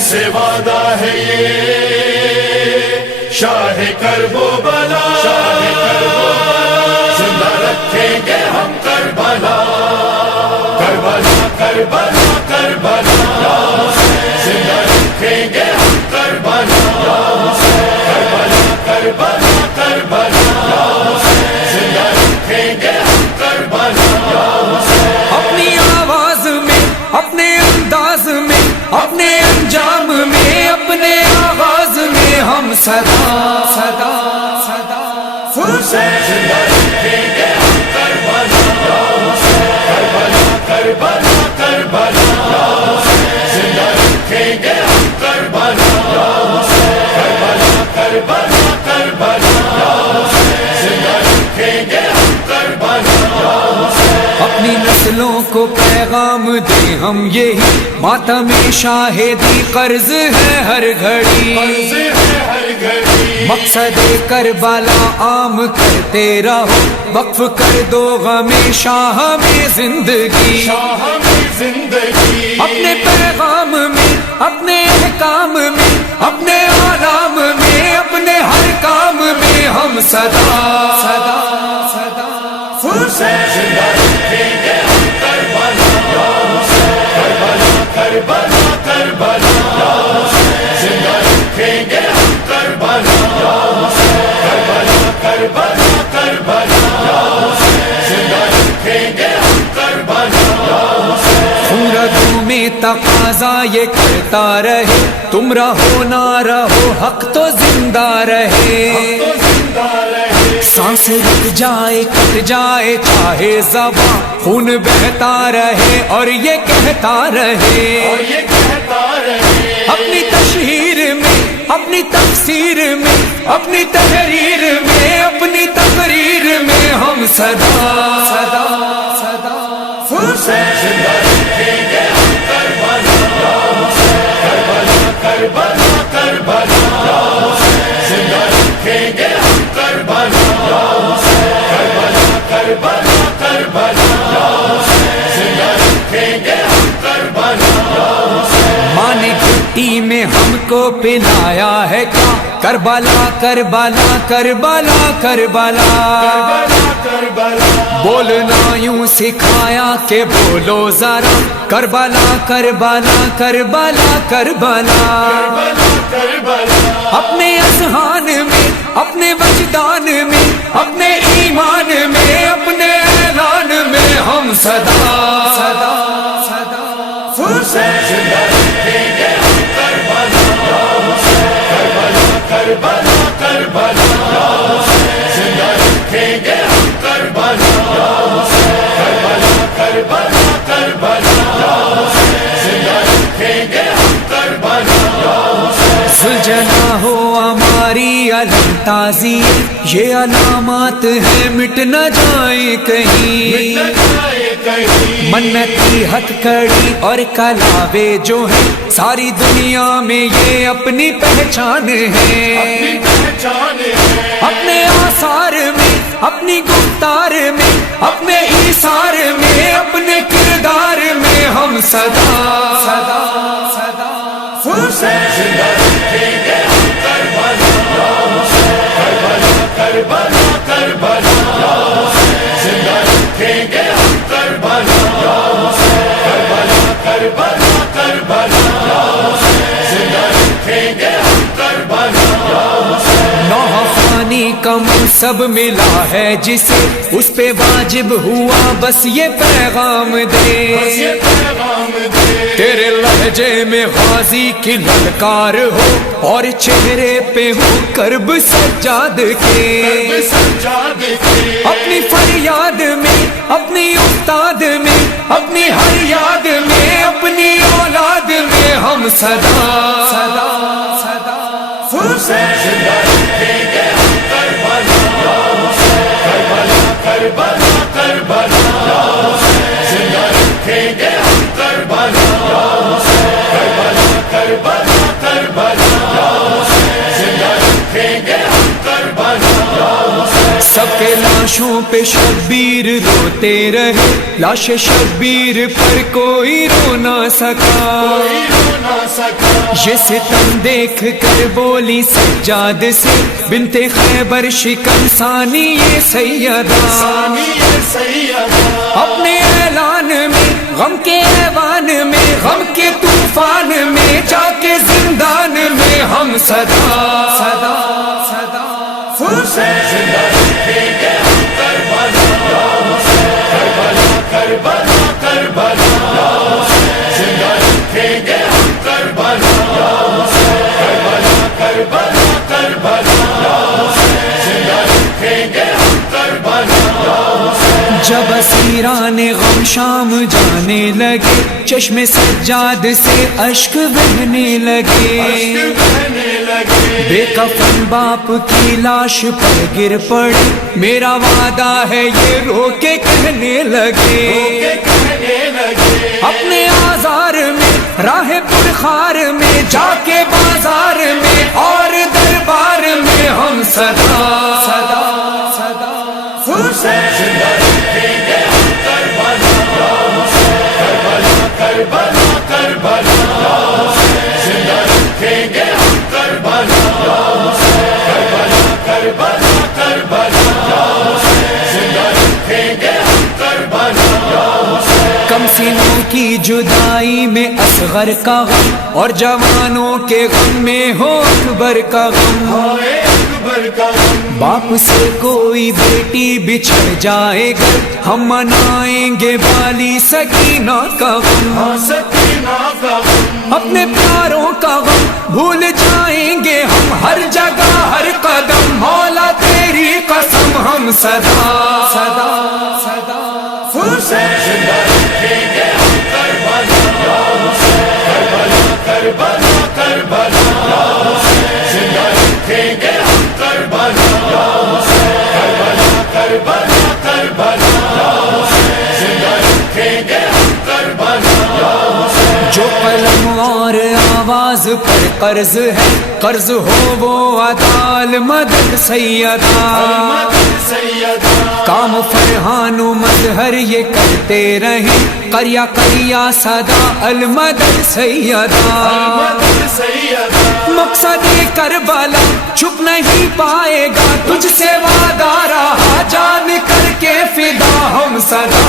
سے وعدہ ہے یہ شاہ کرب و بلا، زندہ رکھیں گے ہم کربلا، کربلا کربلا کربلا، زندہ رکھیں گے ہم کربلا، کربلا کربلا کربلا، زندہ رکھیں گے ہم کربلا۔ اپنی آواز میں، اپنے انداز میں، اپنے انجام میں، اپنے آغاز میں ہم صدا صدا صدا زندہ رکھیں گے ہم کربلا، کربلا کربلا کربلا، زندہ رکھیں گے ہم کربلا، کربلا کربلا کربلا، زندہ رکھیں گے ہم کربلا۔ اپنی نسلوں کو پیغام دیں ہم یہی، ماتم شاہدی قرض ہے ہر گھڑی، مقصد کربلا عام کرتے رہو، وقف کر دو غم شاہ میں زندگی، اپنے پیغام میں، اپنے احکام میں، اپنے آلام میں، اپنے ہر کام میں ہم صدا صدا صدا زندہ رکھیں گے ہم کربلا، کربلا کربلا کربلا، زندہ رکھیں گے ہم کربلا، کربلا کربلا کربلا، زندہ رکھیں گے ہم کربلا۔ خونوں میں تقاضا یہ کرتا رہے، تم رہو نہ رہو حق تو زندہ رہے، سانس رک جائے کٹ جائے چاہے زباں، خون بہتا رہے اور یہ کہتا رہے، اپنی تشہیر میں، اپنی تفسیر میں، اپنی تحریر میں، اپنی تقریر میں ہم صدا صدا صدا زندہ رکھیں گے ہم کربلا، کربلا کربلا کربلا، زندہ رکھیں گے ہم کربلا، کربلا کربلا کربلا، زندہ رکھیں گے ہم کربلا۔ ماں نے گھٹی میں ہم کو پلایا ہے کیا، کربلا کربلا کربلا کربلا، بولنا یوں سکھایا کہ بولو ذرا، کربلا کربلا کربلا کربلا، اپنے اذہان میں، اپنے وجدان میں، اپنے ایمان میں، اپنے اعلان میں ہم صدا صدا صدا زندہ رکھیں گے ہم کربلا، کربلا کربلا کربلا، زندہ رکھیں گے ہم کربلا، کربلا کربلا کربلا، زندہ رکھیں گے ہم کربلا۔ سلجھنا ہو ہماری علم تازی، یہ علامات ہیں مٹ نہ جائیں کہیں، منتی ہتھ کڑی اور کلاوے جو ہیں ساری دنیا میں یہ اپنی پہچان ہے، اپنے آثار میں، اپنی گفتار میں، اپنے ایثار میں، اپنے کردار میں ہم صدا صدا صدا زندہ رکھیں گے ہم کربلا، کربلا کربلا کربلا، زندہ رکھیں گے ہم کربلا، کربلا کربلا کربلا، زندہ رکھیں گے ہم کربلا۔ نوح خوانی کا منصب ملا ہے جسے، اس پہ واجب ہوا بس یہ پیغام دے، تیرے لہجے میں غازی کی للکار ہو اور چہرے پہ ہو کرب سجاد کے، اپنی فریاد میں، اپنی استاد میں، اپنی ہر یاد میں، اپنی اولاد میں ہم صدا صدا صدا زندہ رکھیں گے ہم کربلا، کربلا کربلا کربلا، زندہ رکھیں گے ہم کربلا، کربلا کربلا کربلا، زندہ رکھیں گے ہم کربلا۔ سب کے لاش لاشوں پہ شبیر روتے رہے، لاش شبیر پر کوئی رو نہ سکا، یہ ستم دیکھ کر بولی سجاد سے بنت خیبر شکن ثانی یہ سیدہ، اپنے اعلان میں غم کے ایوان میں غم کے طوفان میں جا کے زندان میں ہم صدا صدا صدا حسین زندہ رکھیں گے ہم کربلا، یا حسین کربلا کربلا کربلا، یا حسین زندہ رکھیں گے ہم کربلا، یا حسین کربلا کربلا کربلا، یا حسین زندہ رکھیں گے ہم کربلا، یا حسین۔ جب اسیران غم شام جانے لگے، چشم سجاد سے اشک بہنے لگے، بے کفن باپ کی لاش پر گر پڑے، میرا وعدہ ہے یہ رو کے کہنے لگے، اپنے آزار میں راہ پرخار میں جا کے بازار میں اور دربار میں ہم صدا صدا صدا حسین زندہ رکھیں گے ہم کربلا، یا حسین کربلا کربلا کربلا، یا حسین زندہ رکھیں گے ہم کربلا، یا حسین کربلا کربلا کربلا، یا حسین زندہ رکھیں گے ہم کربلا، یا حسین۔ کم سنوں کی جدائی میں اصغر کا غم اور جوانوں کے غم میں ہو اکبر کا غم، اکبر کا غم، باپ سے کوئی بیٹی بچھڑ جائے گا ہم منائیں گے بالی سکینہ کا غم، سکینہ کا غم، اپنے پیاروں کا غم بھول جائیں گے ہم ہر جگہ ہر قدم، مولا تیری قسم ہم صدا صدا صدا حسین زندہ رکھیں گے ہم کربلا، یا حسین کربلا کربلا کربلا، یا حسین زندہ رکھیں گے ہم کربلا، یا حسین کربلا کربلا کربلا، یا حسین زندہ رکھیں گے ہم کربلا، یا حسین۔ جو قلم اور آواز پر قرض ہے قرض ہو وہ عطا مدد سیدہ، کام فرحان و مظہر یہ کرتے رہے، قریہ قریہ صدا المدد سیدہ، مقصد کربلا چھپ نہیں پائے گا تجھ سے وعدہ رہا، جان کر کے فدا ہم صدا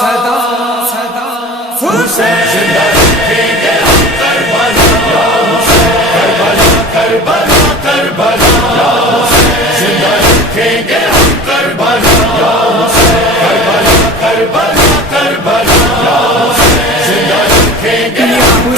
صدا صدا حسین زندہ رکھیں گے ہم کربلا، یا حسین کربلا کربلا کربلا، یا حسین زندہ رکھیں گے ہم کربلا، یا حسین کربلا کربلا کربلا، یا حسین زندہ رکھیں گے ہم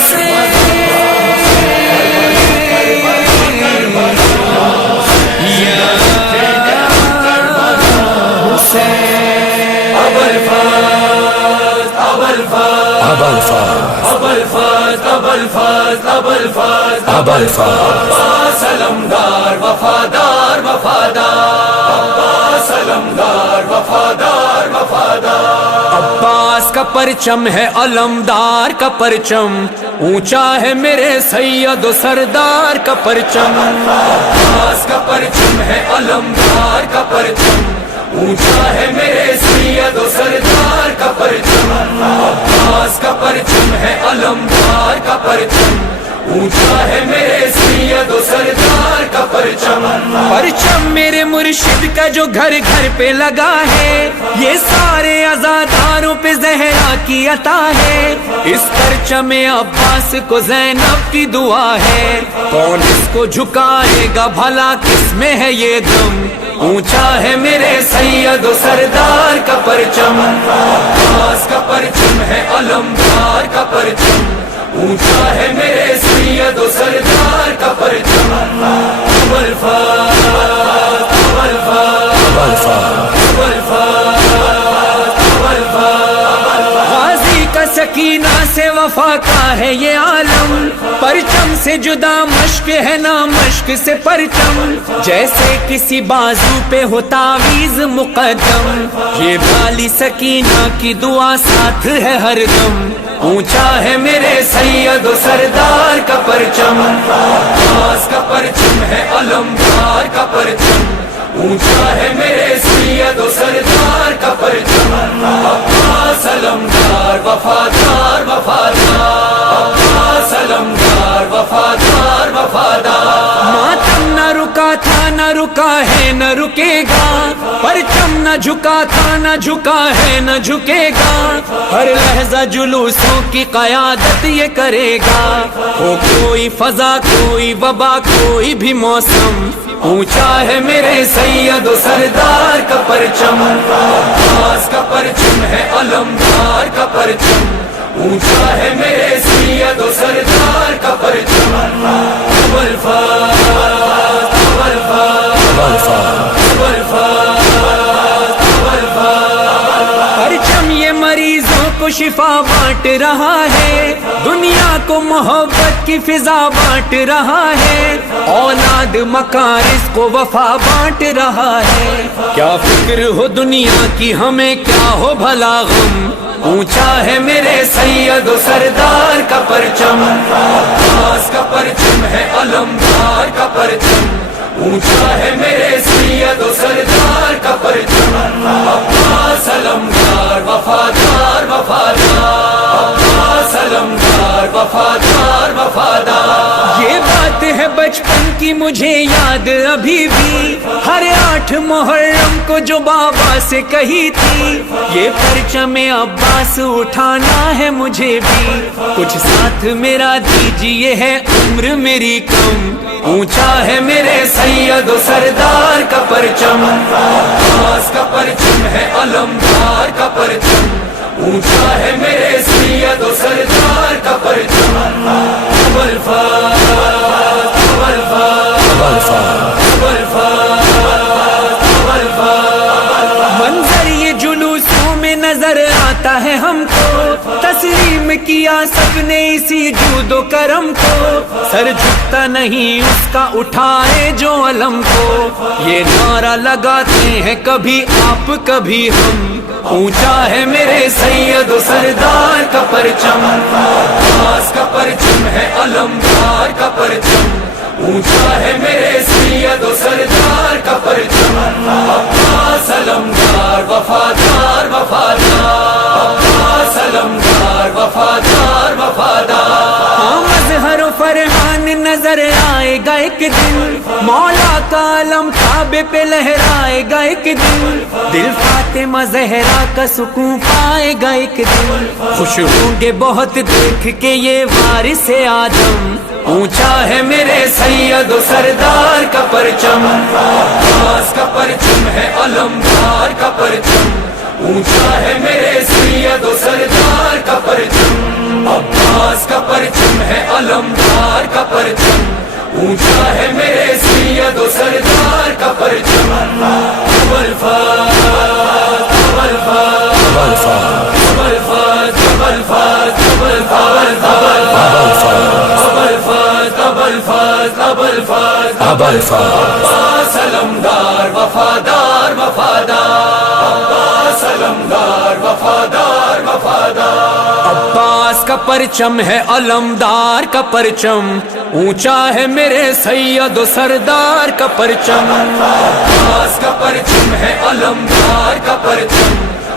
عباس علمدار وفادار وفادار، عباس علمدار وفادار وفادار، عباس کا پرچم ہے علمدار کا پرچم، اونچا ہے میرے سید و سردار کا پرچم، عباس کا پرچم ہے علمدار کا پرچم، اونچا ہے میرے سید و سردار کا پرچم، عباس کا پرچم ہے علمدار کا پرچم، اونچا ہے میرے سید و سردار کا پرچم، پرچم میرے مرشد کا جو گھر گھر پہ لگا ہے، یہ سارے عزاداروں پہ زہرا کی عطا ہے، اس پرچم عباس کو زینب کی دعا ہے، کون اس کو جھکائے گا بھلا کس میں ہے یہ دم، اونچا ہے میرے سید و سردار کا پرچم، عباس کا پرچم ہے علمدار کا پرچم، اونچا ہے میرے سید و سردار کا پرچم، غازی کا سکینہ سے وفا کا ہے یہ عالم، پرچم سے جدا مشق ہے نا مشق سے پرچم، جیسے کسی بازو پہ ہو تعویذ مقدم، یہ بالی سکینہ کی دعا ساتھ ہے ہر دم، اونچا ہے میرے سید و سردار کا پرچم، عباس کا پرچم ہے علمدار کا پرچم، اونچا ہے میرے سید و سردار کا پرچم، عباس علمدار وفادار وفادار، عباس علمدار وفادار وفادار۔ ماتم نہ رکا تھا نہ رکا ہے نہ رکے گا، پرچم نہ جھکا تھا نہ جھکا ہے نہ جھکے گا، ہر لحظہ جلوسوں کی قیادت یہ کرے گا، ہو کوئی فضا کوئی وبا کوئی بھی موسم، اونچا ہے میرے سید و سردار کا پرچم، عباس کا پرچم ہے علمدار کا پرچم، اونچا ہے میرے سید و سردار کا پرچم، ابوالفضل پرچم یہ مریضوں کو شفا بانٹ رہا ہے، دنیا کو محبت کی فضا بانٹ رہا ہے، اولاد مکارس کو وفا بانٹ رہا ہے، کیا فکر ہو دنیا کی ہمیں کیا ہو بھلا غم، اونچا ہے میرے سید و سردار کا پرچم، عباس کا پرچم ہے علمدار کا پرچم، اونچا ہے میرے سید و سردار کا پرچم، عباس علمدار وفادار وفادار، عباس علمدار وفادار وفادار۔ یہ بات ہے بچپن کی مجھے یاد ابھی بھی، ہر 8 محرم کو جو بابا سے کہی تھی، یہ پرچم عباس اٹھانا ہے مجھے بھی، کچھ ساتھ میرا دیجیے ہے عمر میری کم، اونچا ہے میرے سید و سردار کا پرچم، عباس کا پرچم ہے علمدار کا پرچم، اونچا ہے میرے سید و سردار کا پرچم، منظر یہ جلوسوں میں نظر آتا ہے ہم کو، تسلیم کیا سب نے اسی جود و کرم کو، سر جھکتا نہیں اس کا اٹھائے جو علم کو، یہ نعرہ لگاتے ہیں کبھی آپ کبھی ہم، اونچا ہے میرے سید و سردار کا پرچم، عباس کا پرچم ہے علمدار کا پرچم، اونچا ہے میرے سید و سردار کا پرچم، عباس علمدار وفادار وفادار، عباس علمدار وفادار وفادار۔ ہاں مظہر و فرحان نظر آئے گا ایک دن، مولا کا علم کعبے پہ لہرائے گا ایک دن، دل فاطمہ زہرا کا سکون پائے گا ایک دن، خوش ہوں گے بہت دیکھ کے یہ وارث آدم، اونچا ہے میرے سید و سردار کا پرچم، عباس کا پرچم ہے علمدار کا پرچم، اونچا ہے میرے سید و سردار کا پرچم، عباس کا پرچم ہے علمدار کا پرچم، اونچا ہے میرے سید و سردار کا پرچم، عباس علمدار وفادار وفادار، عباس علمدار وفادار وفادار۔ عباس کا پرچم ہے علمدار کا پرچم، اونچا ہے میرے سید و سردار کا پرچم، عباس کا پرچم ہے علمدار کا پرچم،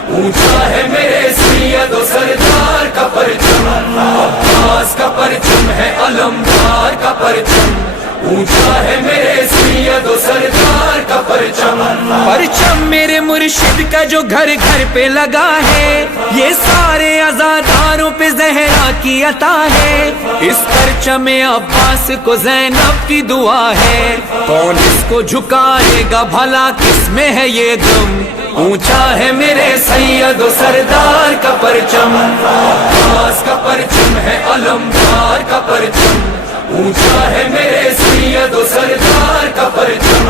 اونچا ہے میرے سید و سردار کا پرچم، عباس کا پرچم ہے علمدار کا پرچم، اونچا ہے میرے سید و سردار کا پرچم، پرچم میرے مرشد کا جو گھر گھر پہ لگا ہے، یہ سارے عزاداروں پہ زہرا کی عطا ہے، اس پرچم عباس کو زینب کی دعا ہے، کون اس کو جھکائے گا بھلا کس میں ہے یہ دم، اونچا ہے میرے سید و سردار کا پرچم، عباس کا پرچم ہے علمدار کا پرچم، اونچا ہے میرے سید و سردار کا پرچم،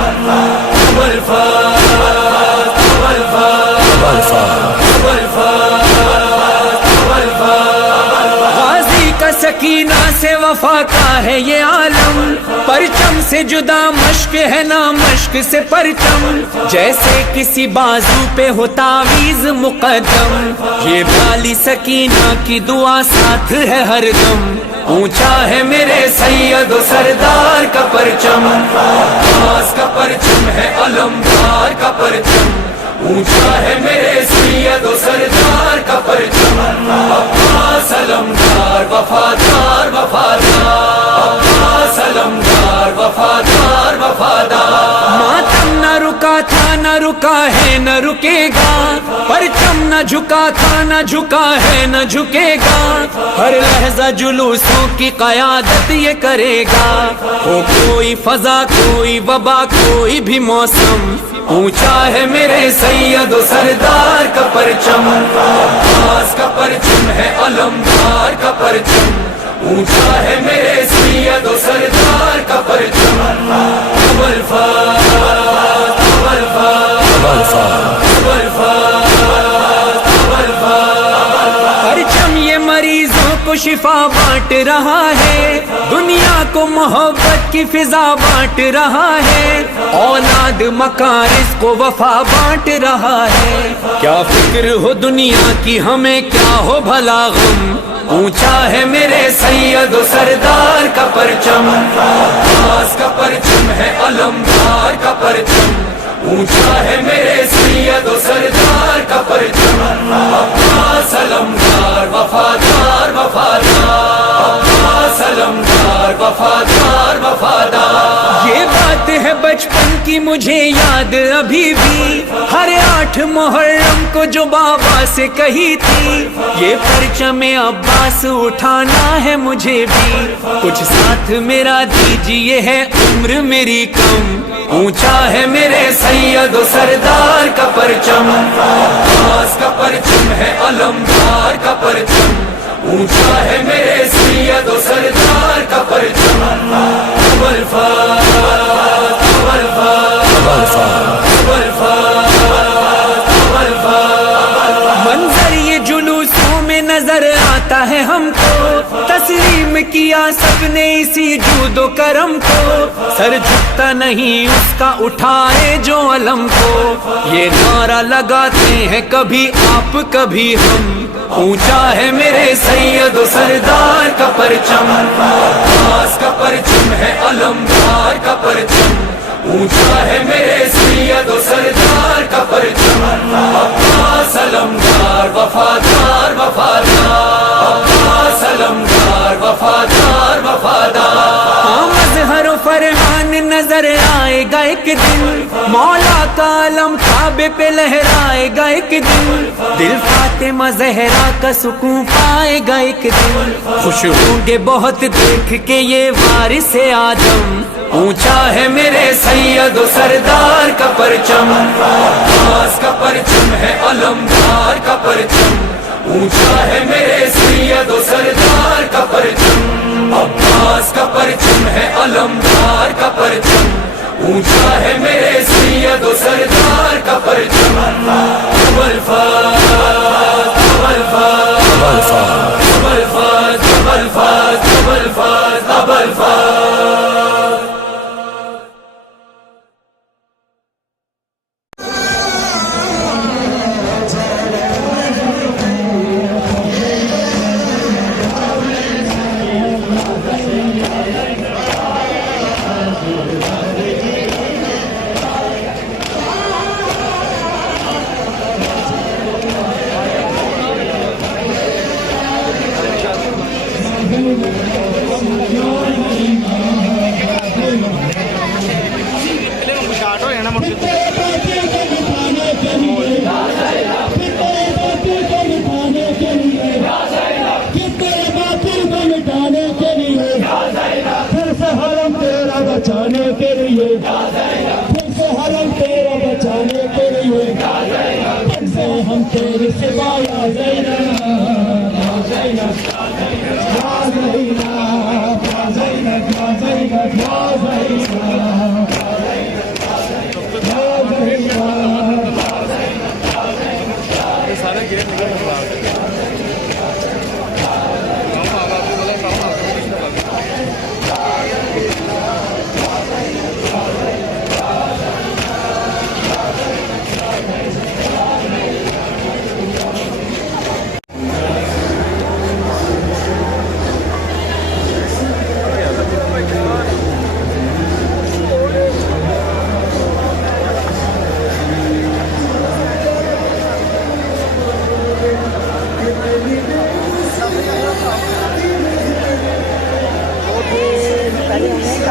غازی کا سکینہ سے وفا کا ہے یہ عالم، پرچم سے جدا مشق ہے نا مشق سے پرچم، جیسے کسی بازو پہ ہو تعویذ مقدم، یہ بالی سکینہ کی دعا ساتھ ہے ہر دم، اونچا ہے میرے سید و سردار کا پرچم، عباس کا پرچم ہے علمدار کا پرچم، اونچا ہے میرے سید و سردار کا پرچم، عباس علمدار وفادار وفادار، عباس علمدار وفادار وفادار، ماتم نہ رکا تھا نہ رکا ہے نہ رکے گا، پرچم نہ جھکا تھا نہ جھکا ہے نہ جھکے گا، ہر لحظہ جلوسوں کی قیادت یہ کرے گا، ہو کوئی فضا کوئی وبا کوئی بھی موسم، اونچا ہے میرے سید و سردار کا پرچم، عباس کا پرچم ہے علمدار کا پرچم، اونچا ہے میرے سید و سردار کا پرچم، پرچم یہ مریضوں کو شفا بانٹ رہا ہے، دنیا کو محبت کی فضا بانٹ رہا ہے، اولاد مکارس کو وفا بانٹ رہا ہے، کیا فکر ہو دنیا کی ہمیں کیا ہو بھلا غم، اونچا ہے میرے سید و سردار کا پرچم، عباس کا پرچم ہے علمدار کا پرچم، اونچا ہے میرے سید و سردار کا پرچم، عباس علمدار وفادار وفادار، عباس علمدار وفادار وفادار، یہ بات ہے بچپن کی مجھے یاد ابھی بھی، ہر 8 محرم کو جو بابا سے کہی تھی، یہ پرچم عباس اٹھانا ہے مجھے بھی، کچھ ساتھ میرا دیجیے ہے عمر میری کم، اونچا ہے میرے سید و سردار کا پرچم، عباس کا پرچم ہے علمدار کا پرچم، اونچا ہے میرے سید و سردار کا پرچم، منظر یہ جلوسوں میں نظر آتا ہے ہم کو، تسلیم کیا سب نے اسی جود و کرم کو، سر جھکتا نہیں اس کا اٹھائے جو علم کو، یہ نعرہ لگاتے ہیں کبھی آپ کبھی ہم، اونچا ہے میرے سید و سردار کا پرچم، عباس کا پرچم ہے علمدار کا پرچم، اونچا ہے میرے سید و سردار کا پرچم، عباس علمدار وفادار وفادار، عباس علمدار وفادار وفادار، مظہر و فرحان نظر آئے گا ایک دن، مولا کا علم کعبے پہ لہرائے گا ایک دن، دل فاطمہ زہرا کا سکون پائے گا ایک دن، خوش ہوں گے بہت دیکھ کے یہ وارث آدم، اونچا ہے میرے سید و سردار کا پرچم، عباس کا پرچم ہے علمدار کا پرچم، اونچا ہے میرے سید و سردار کا پرچم، عباس کا پرچم ہے علمدار کا پرچم، اونچا ہے میرے سید و سردار کا پرچم، بچانے کے لیے پھر سے حرم تیرا بچانے کے لیے پھر سے ہم تیرے سوا یا زینب یا زینب یا زینب یا زینب یا زینب یا زینب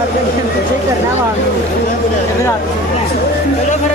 چیک کرنا ہے وہاں پھر چلو پھر